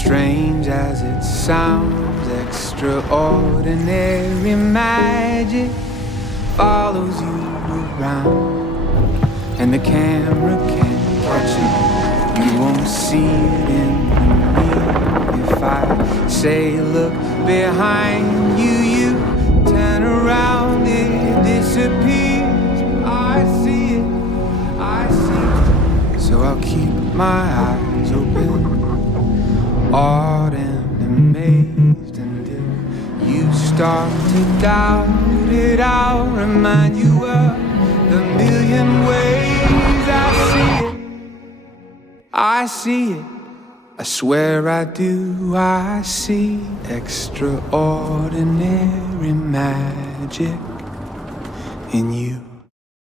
strange as it sounds, extraordinary magic follows you around, and the camera can't catch it. You won't see it in the mirror. If I say look behind you, you turn around, it disappears. I see it, I see it. So I'll keep my eyes open, awed and amazed, and if you start to doubt it, I'll remind you of the million ways I see it. I see it, I swear I do. I see extraordinary magic in you.